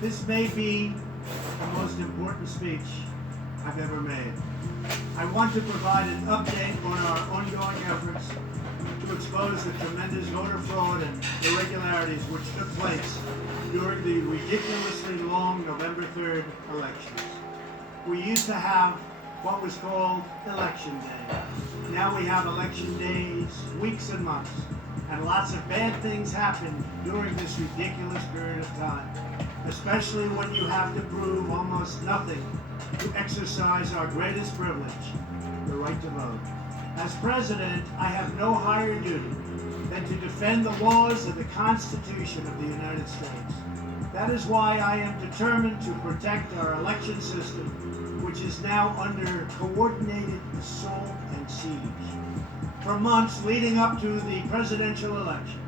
This may be the most important speech I've ever made. I want to provide an update on our ongoing efforts to expose the tremendous voter fraud and irregularities which took place during the ridiculously long November 3rd elections. We used to have what was called Election Day. Now we have election days, weeks and months, and lots of bad things happen during this ridiculous period of time, especially when you have to prove almost nothing to exercise our greatest privilege, the right to vote. As president, I have no higher duty than to defend the laws of the Constitution of the United States. That is why I am determined to protect our election system, which is now under coordinated assault and siege. For months leading up to the presidential election,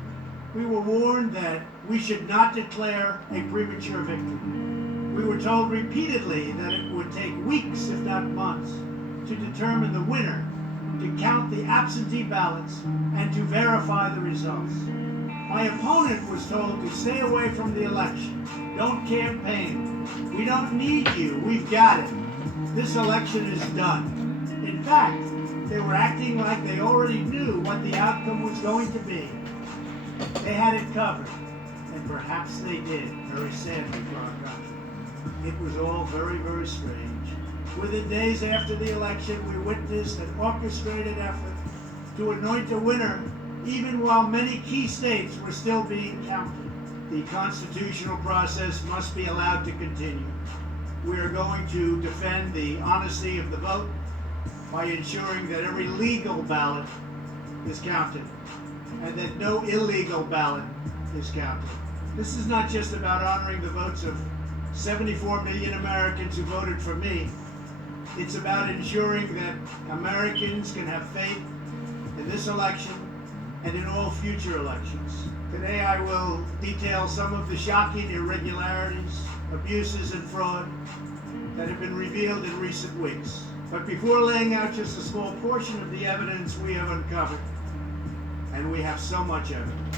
we were warned that we should not declare a premature victory. We were told repeatedly that it would take weeks, if not months, to determine the winner, to count the absentee ballots, and to verify the results. My opponent was told to stay away from the election. Don't campaign. We don't need you. We've got it. This election is done. In fact, they were acting like they already knew what the outcome was going to be. They had it covered, and perhaps they did, very sadly for our country. It was all very, very strange. Within days after the election, we witnessed an orchestrated effort to anoint a winner, even while many key states were still being counted. The constitutional process must be allowed to continue. We are going to defend the honesty of the vote by ensuring that every legal ballot is counted and that no illegal ballot is counted. This is not just about honoring the votes of 74 million Americans who voted for me. It's about ensuring that Americans can have faith in this election and in all future elections. Today I will detail some of the shocking irregularities, abuses, and fraud that have been revealed in recent weeks. But before laying out just a small portion of the evidence we have uncovered, and we have so much evidence,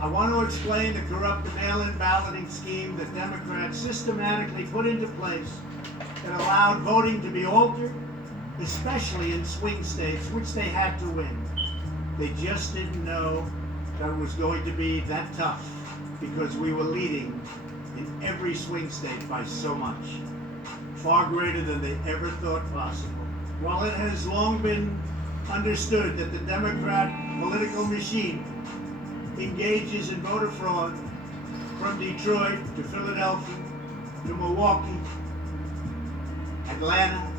I want to explain the corrupt mail-in balloting scheme that Democrats systematically put into place that allowed voting to be altered, especially in swing states, which they had to win. They just didn't know that it was going to be that tough because we were leading in every swing state by so much, far greater than they ever thought possible. While it has long been understood that the Democrat political machine engages in voter fraud from Detroit to Philadelphia to Milwaukee, Atlanta,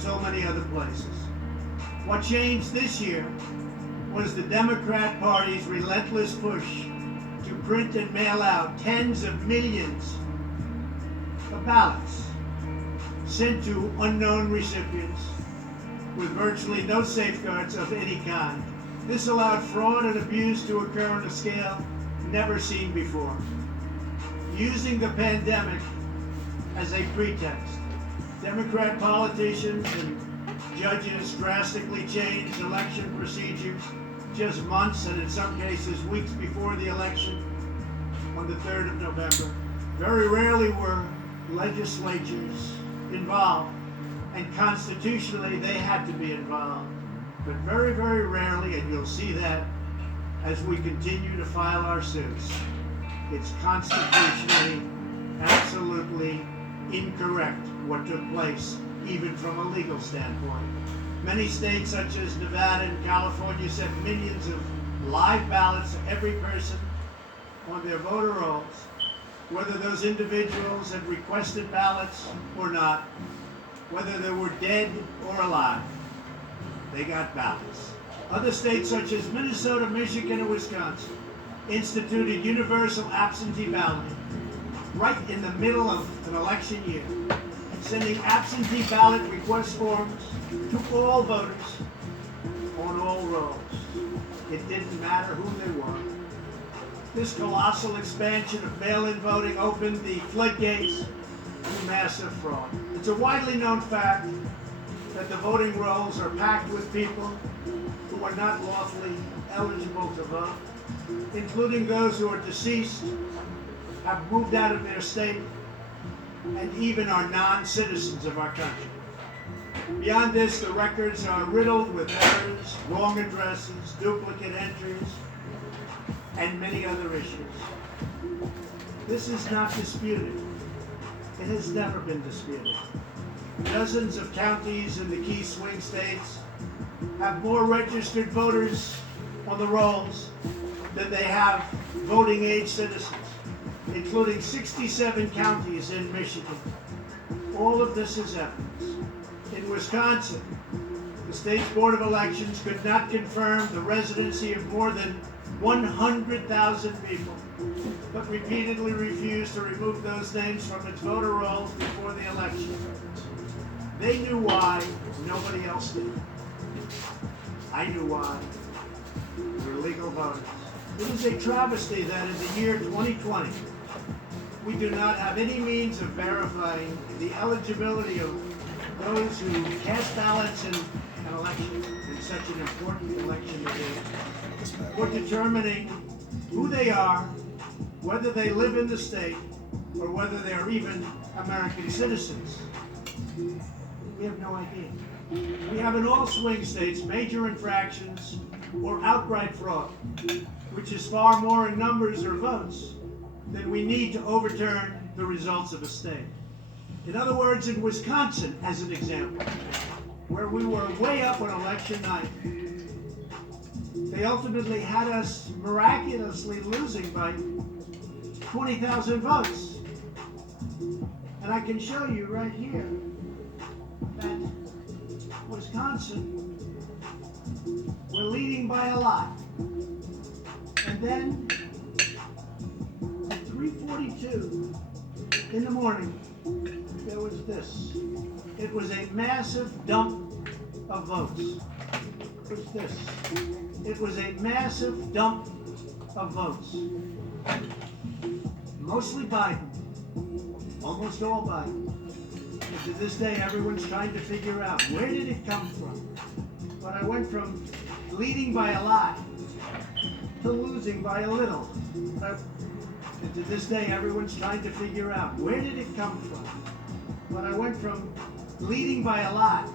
so many other places. What changed this year was the Democrat Party's relentless push to print and mail out tens of millions of ballots sent to unknown recipients with virtually no safeguards of any kind. This allowed fraud and abuse to occur on a scale never seen before. Using the pandemic as a pretext, Democrat politicians and judges drastically changed election procedures just months and in some cases weeks before the election on the 3rd of November. Very rarely were legislatures involved, and constitutionally they had to be involved. But very, very rarely, and you'll see that as we continue to file our suits, it's constitutionally absolutely incorrect what took place, even from a legal standpoint. Many states, such as Nevada and California, sent millions of live ballots to every person on their voter rolls, whether those individuals had requested ballots or not, whether they were dead or alive. They got ballots. Other states, such as Minnesota, Michigan, and Wisconsin, instituted universal absentee balloting right in the middle of an election year, sending absentee ballot request forms to all voters on all rolls. It didn't matter who they were. This colossal expansion of mail-in voting opened the floodgates to massive fraud. It's a widely known fact that the voting rolls are packed with people who are not lawfully eligible to vote, including those who are deceased have moved out of their state and even are non-citizens of our country. Beyond this, the records are riddled with errors, wrong addresses, duplicate entries, and many other issues. This is not disputed. It has never been disputed. Dozens of counties in the key swing states have more registered voters on the rolls than they have voting age citizens, including 67 counties in Michigan. All of this is evidence. In Wisconsin, the state's Board of Elections could not confirm the residency of more than 100,000 people, but repeatedly refused to remove those names from its voter rolls before the election. They knew why, nobody else did. I knew why. We're legal voters. It is a travesty that in the year 2020, we do not have any means of verifying the eligibility of those who cast ballots in an election, in such an important election it is, for determining who they are, whether they live in the state, or whether they are even American citizens. We have no idea. We have in all swing states major infractions or outright fraud, which is far more in numbers or votes than we need to overturn the results of a state. In other words, in Wisconsin, as an example, where we were way up on election night, they ultimately had us miraculously losing by 20,000 votes. And I can show you right here that Wisconsin, we're leading by a lot. And then at 3:42 in the morning, there was this. It was a massive dump of votes. It was this. It was a massive dump of votes. Mostly Biden. Almost all Biden. And to this day, everyone's trying to figure out, where did it come from? But I went from leading by a lot to losing by a little. And to this day, everyone's trying to figure out, where did it come from? But I went from leading by a lot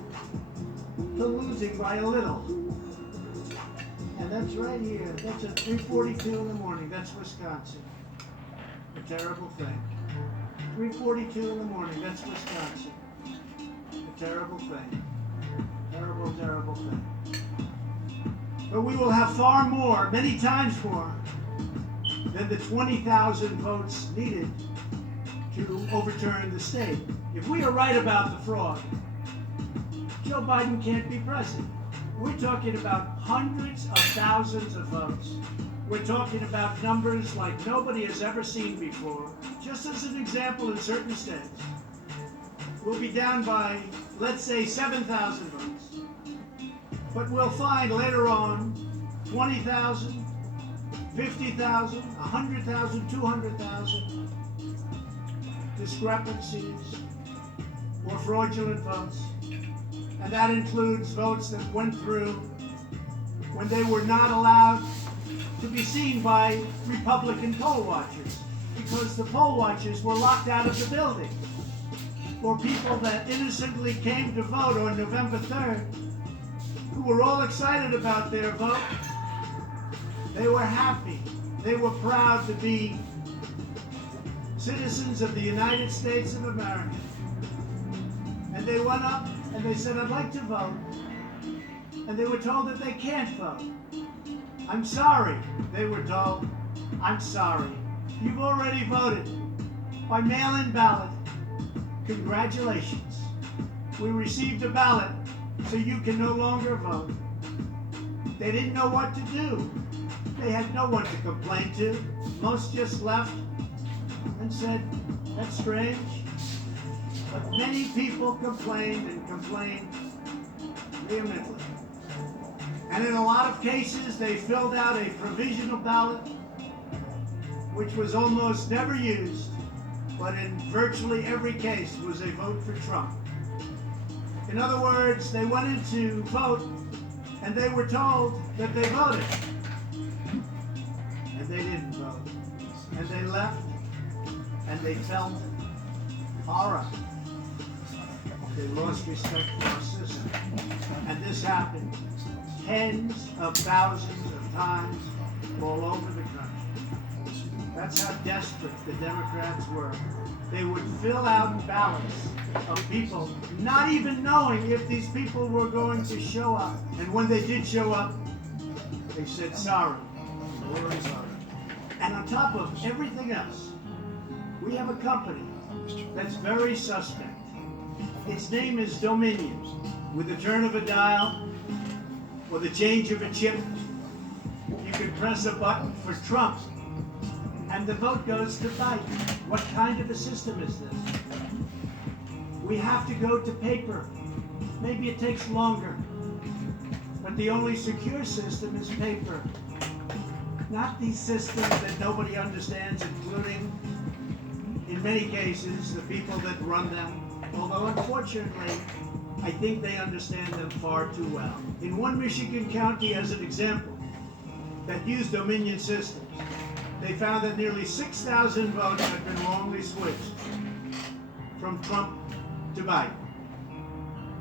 to losing by a little. And that's right here. That's at 3:42 in the morning. That's Wisconsin. A terrible thing. 3:42 in the morning. That's Wisconsin. A terrible thing. Terrible, terrible thing. But we will have far more, many times more, than the 20,000 votes needed to overturn the state. If we are right about the fraud, Joe Biden can't be president. We're talking about hundreds of thousands of votes. We're talking about numbers like nobody has ever seen before. Just as an example, in certain states, we'll be down by, let's say, 7,000 votes. But we'll find later on 20,000, 50,000, 100,000, 200,000 discrepancies or fraudulent votes. And that includes votes that went through when they were not allowed to be seen by Republican poll watchers because the poll watchers were locked out of the building. Or people that innocently came to vote on November 3rd, who were all excited about their vote. They were happy. They were proud to be citizens of the United States of America. And they went up and they said, I'd like to vote. And they were told that they can't vote. I'm sorry, they were told. I'm sorry. You've already voted by mail-in ballot. Congratulations. We received a ballot, so you can no longer vote. They didn't know what to do. They had no one to complain to. Most just left and said, that's strange. But many people complained and complained vehemently. And in a lot of cases, they filled out a provisional ballot, which was almost never used, but in virtually every case was a vote for Trump. In other words, they went in to vote, and they were told that they voted. And they didn't vote. And they left, and they felt horror. They lost respect for our system. And this happened tens of thousands of times all over the country. That's how desperate the Democrats were. They would fill out ballots of people not even knowing if these people were going to show up. And when they did show up, they said sorry. Sorry. And on top of everything else, we have a company that's very suspect. Its name is Dominion. With the turn of a dial or the change of a chip, you can press a button for Trump and the vote goes to Biden. What kind of a system is this? We have to go to paper. Maybe it takes longer, but the only secure system is paper. Not these systems that nobody understands, including, in many cases, the people that run them. Although, unfortunately, I think they understand them far too well. In one Michigan county, as an example, that used Dominion systems, they found that nearly 6,000 votes had been wrongly switched from Trump to Biden.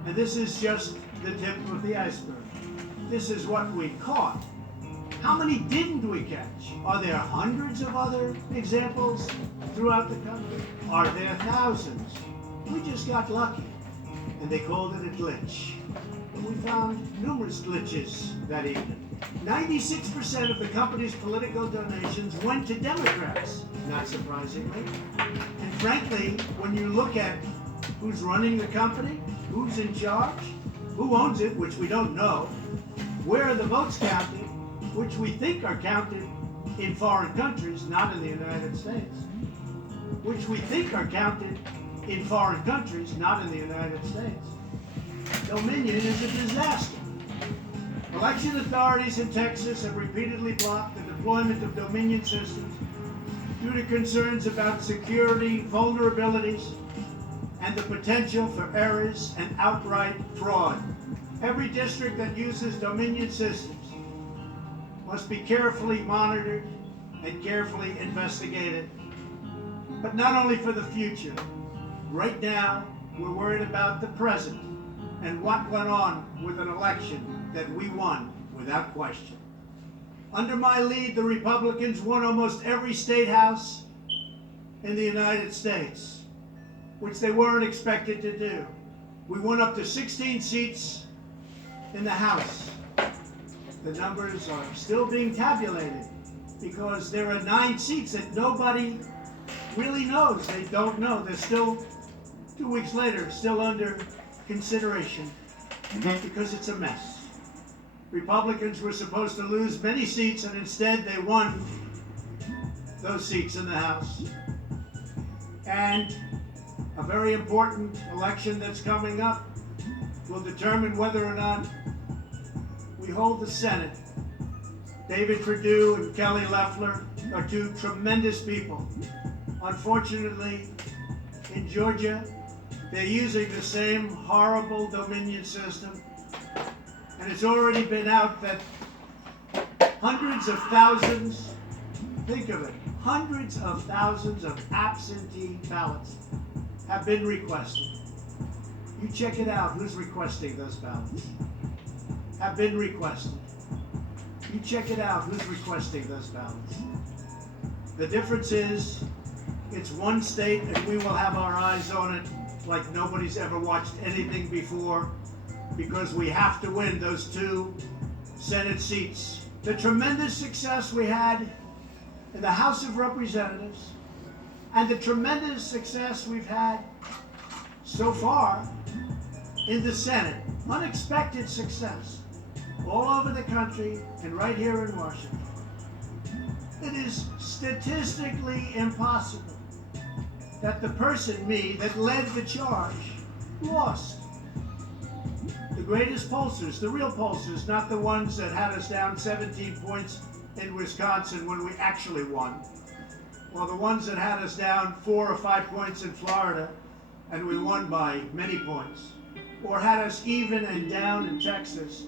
And this is just the tip of the iceberg. This is what we caught. How many didn't we catch? Are there hundreds of other examples throughout the country? Are there thousands? We just got lucky, and they called it a glitch. And we found numerous glitches that evening. 96% of the company's political donations went to Democrats, not surprisingly. And frankly, when you look at who's running the company, who's in charge, who owns it, which we don't know, where are the votes counted, which we think are counted in foreign countries, not in the United States, which we think are counted in foreign countries, not in the United States. Dominion is a disaster. Election authorities in Texas have repeatedly blocked the deployment of Dominion systems due to concerns about security vulnerabilities and the potential for errors and outright fraud. Every district that uses Dominion systems must be carefully monitored and carefully investigated, but not only for the future. Right now, we're worried about the present and what went on with an election that we won without question. Under my lead, the Republicans won almost every state house in the United States, which they weren't expected to do. We won up to 16 seats in the House. The numbers are still being tabulated because there are 9 seats that nobody really knows. They don't know. They're still, 2 weeks later, still under consideration because it's a mess. Republicans were supposed to lose many seats, and instead they won those seats in the House. And a very important election that's coming up will determine whether or not we hold the Senate. David Perdue and Kelly Loeffler are 2 tremendous people. Unfortunately, in Georgia, they're using the same horrible Dominion system. And it's already been out that hundreds of thousands, think of it, hundreds of thousands of absentee ballots have been requested. You check it out, who's requesting those ballots? Have been requested. You check it out, who's requesting those ballots? The difference is, it's one state and we will have our eyes on it like nobody's ever watched anything before, because we have to win those 2 Senate seats. The tremendous success we had in the House of Representatives and the tremendous success we've had so far in the Senate, unexpected success all over the country and right here in Washington. It is statistically impossible that the person, me, that led the charge, lost. The greatest pollsters, the real pollsters, not the ones that had us down 17 points in Wisconsin when we actually won, or the ones that had us down 4 or 5 points in Florida and we won by many points, or had us even and down in Texas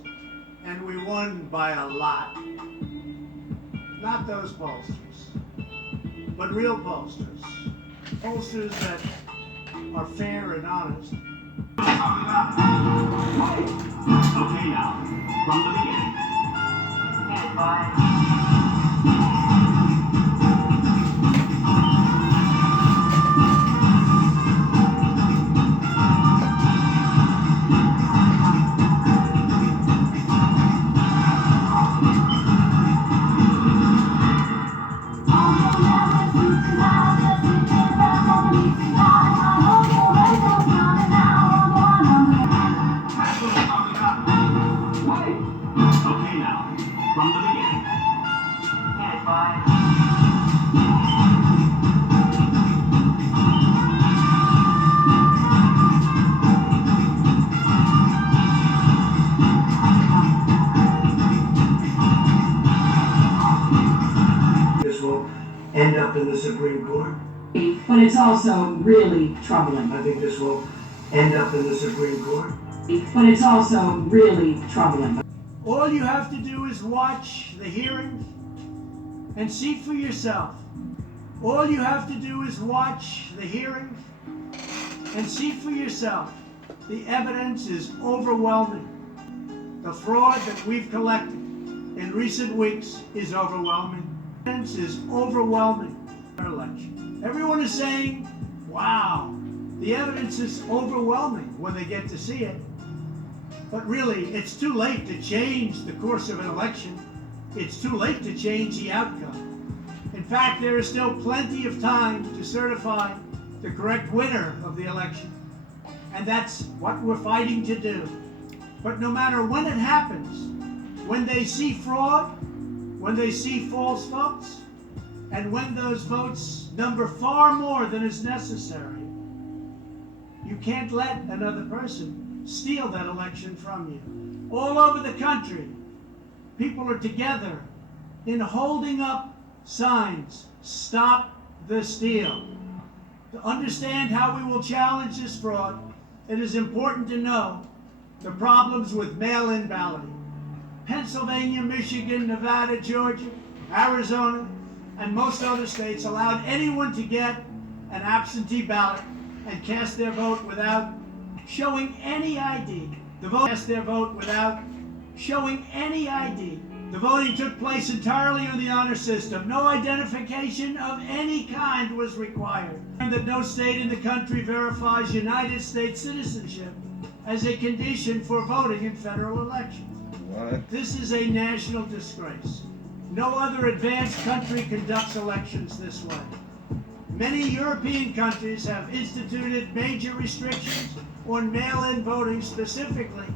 and we won by a lot. Not those pollsters, but real pollsters. pollsters that are fair and honest. Okay, now, from the beginning. Okay, now, from the beginning. This will end up in the Supreme Court. But it's also really troubling. I think this will end up in the Supreme Court. But it's also really troubling. All you have to do is watch the hearing and see for yourself. All you have to do is watch the hearing and see for yourself. The evidence is overwhelming. The fraud that we've collected in recent weeks is overwhelming. The evidence is overwhelming. Election. Everyone is saying, wow, the evidence is overwhelming when they get to see it. But really, it's too late to change the course of an election. It's too late to change the outcome. In fact, there is still plenty of time to certify the correct winner of the election. And that's what we're fighting to do. But no matter when it happens, when they see fraud, when they see false votes, and when those votes number far more than is necessary, you can't let another person steal that election from you. All over the country, people are together in holding up signs, "Stop the Steal." To understand how we will challenge this fraud, it is important to know the problems with mail-in balloting. Pennsylvania, Michigan, Nevada, Georgia, Arizona, and most other states allowed anyone to get an absentee ballot and cast their vote without showing any ID. Cast their vote without showing any ID. The voting took place entirely on the honor system. No identification of any kind was required. And that no state in the country verifies United States citizenship as a condition for voting in federal elections. What? This is a national disgrace. No other advanced country conducts elections this way. Many European countries have instituted major restrictions on mail-in voting specifically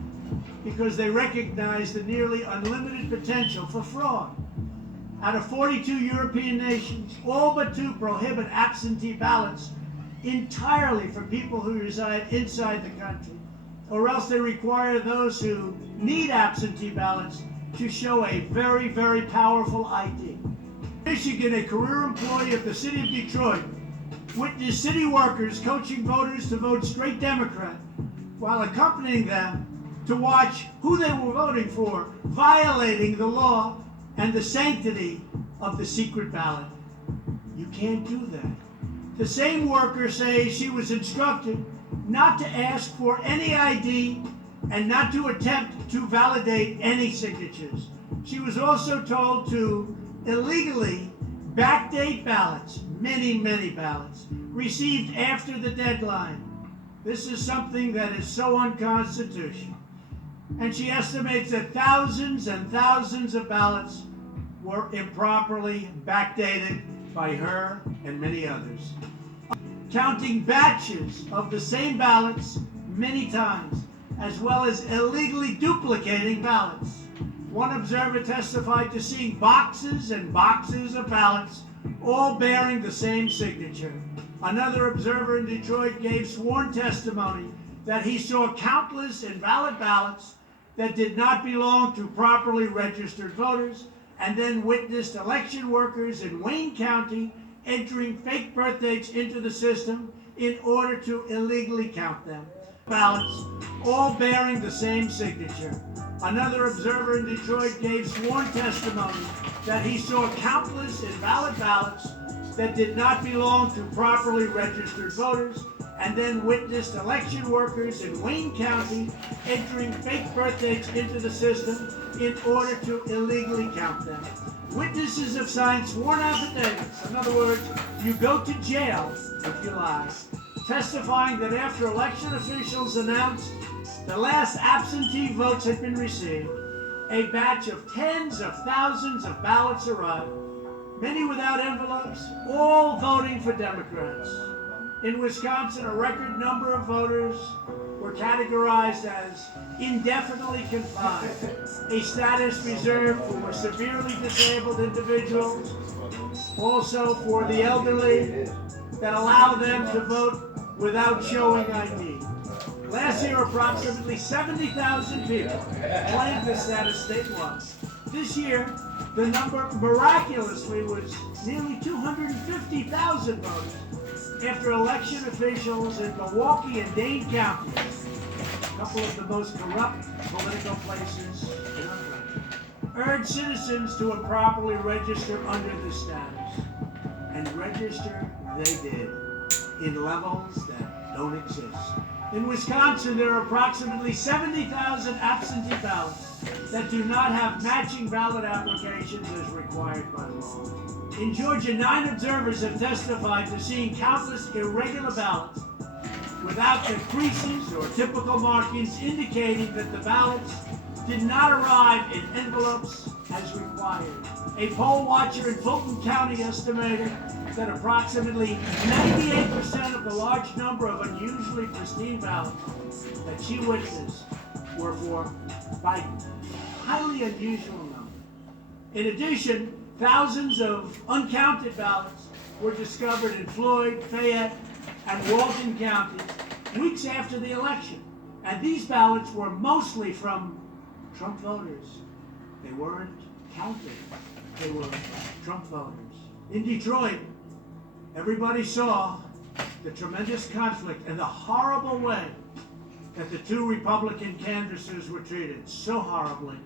because they recognize the nearly unlimited potential for fraud. Out of 42 European nations, all but 2 prohibit absentee ballots entirely for people who reside inside the country, or else they require those who need absentee ballots to show a very, very powerful ID. Michigan, a career employee of the city of Detroit, witnessed city workers coaching voters to vote straight Democrat while accompanying them to watch who they were voting for, violating the law and the sanctity of the secret ballot. You can't do that. The same worker says she was instructed not to ask for any ID and not to attempt to validate any signatures. She was also told to illegally backdate ballots, many, many ballots, received after the deadline. This is something that is so unconstitutional. And she estimates that thousands and thousands of ballots were improperly backdated by her and many others. Counting batches of the same ballots many times, as well as illegally duplicating ballots. One observer testified to seeing boxes and boxes of ballots, all bearing the same signature. Another observer in Detroit gave sworn testimony that he saw countless invalid ballots that did not belong to properly registered voters, and then witnessed election workers in Wayne County entering fake birth dates into the system in order to illegally count them. Ballots, all bearing the same signature. Another observer in Detroit gave sworn testimony that he saw countless invalid ballots that did not belong to properly registered voters, and then witnessed election workers in Wayne County entering fake birthdays into the system in order to illegally count them. Witnesses have signed sworn affidavits. In other words, you go to jail if you lie, testifying that after election officials announced the last absentee votes had been received, a batch of tens of thousands of ballots arrived, many without envelopes, all voting for Democrats. In Wisconsin, a record number of voters were categorized as indefinitely confined, a status reserved for severely disabled individuals, also for the elderly, that allow them to vote without showing ID. Last year, approximately 70,000 people claimed the status statewide. This year, the number miraculously was nearly 250,000 voters after election officials in Milwaukee and Dane counties, a couple of the most corrupt political places in our country, urged citizens to improperly register under this status. And register they did, in levels that don't exist. In Wisconsin, there are approximately 70,000 absentee ballots that do not have matching ballot applications as required by law. In Georgia, 9 observers have testified to seeing countless irregular ballots without the creases or typical markings indicating that the ballots did not arrive in envelopes as required. A poll watcher in Fulton County estimated that approximately 98% of the large number of unusually pristine ballots that she witnessed were for Biden. Highly unusual number. In addition, thousands of uncounted ballots were discovered in Floyd, Fayette, and Walton counties weeks after the election. And these ballots were mostly from Trump voters. They weren't counted. They were Trump voters. In Detroit, everybody saw the tremendous conflict and the horrible way that the 2 Republican canvassers were treated. So horribly